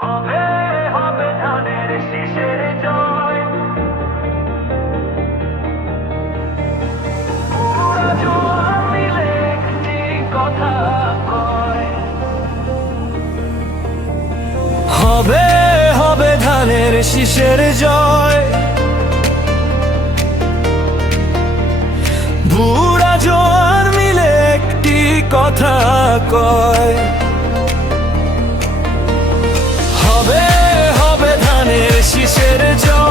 হবে হবে ধানের শীষের জয়। কথা কয়। জয়। বুড়া জোয়ার মিলে একটি কথা কয়। শীষের জয়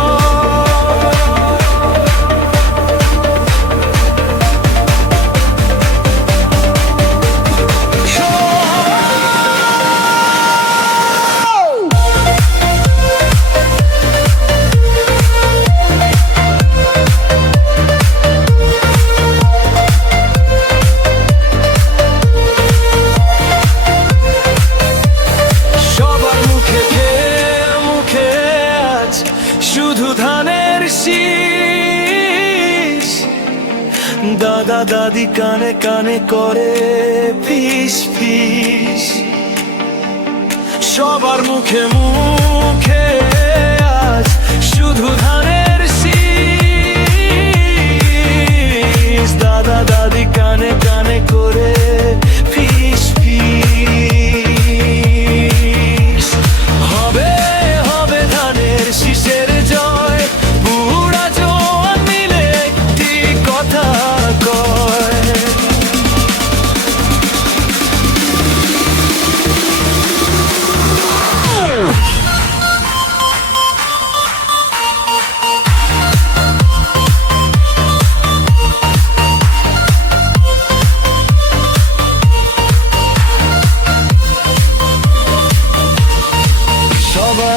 শুধু ধানের শীষ। দাদা দাদি কানে কানে করে ফিস ফিস। সবার মুখে মুখে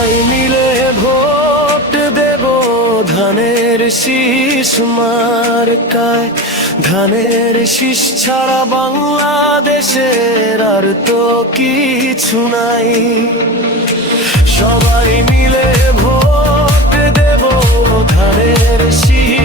সবাই মিলে ভোট দেব ধানের শীষ মার্কায়। ধানের শীষ ছাড়া বাংলাদেশের আর তো কিছু নাই। সবাই মিলে ভোট দেব ধানের শীষ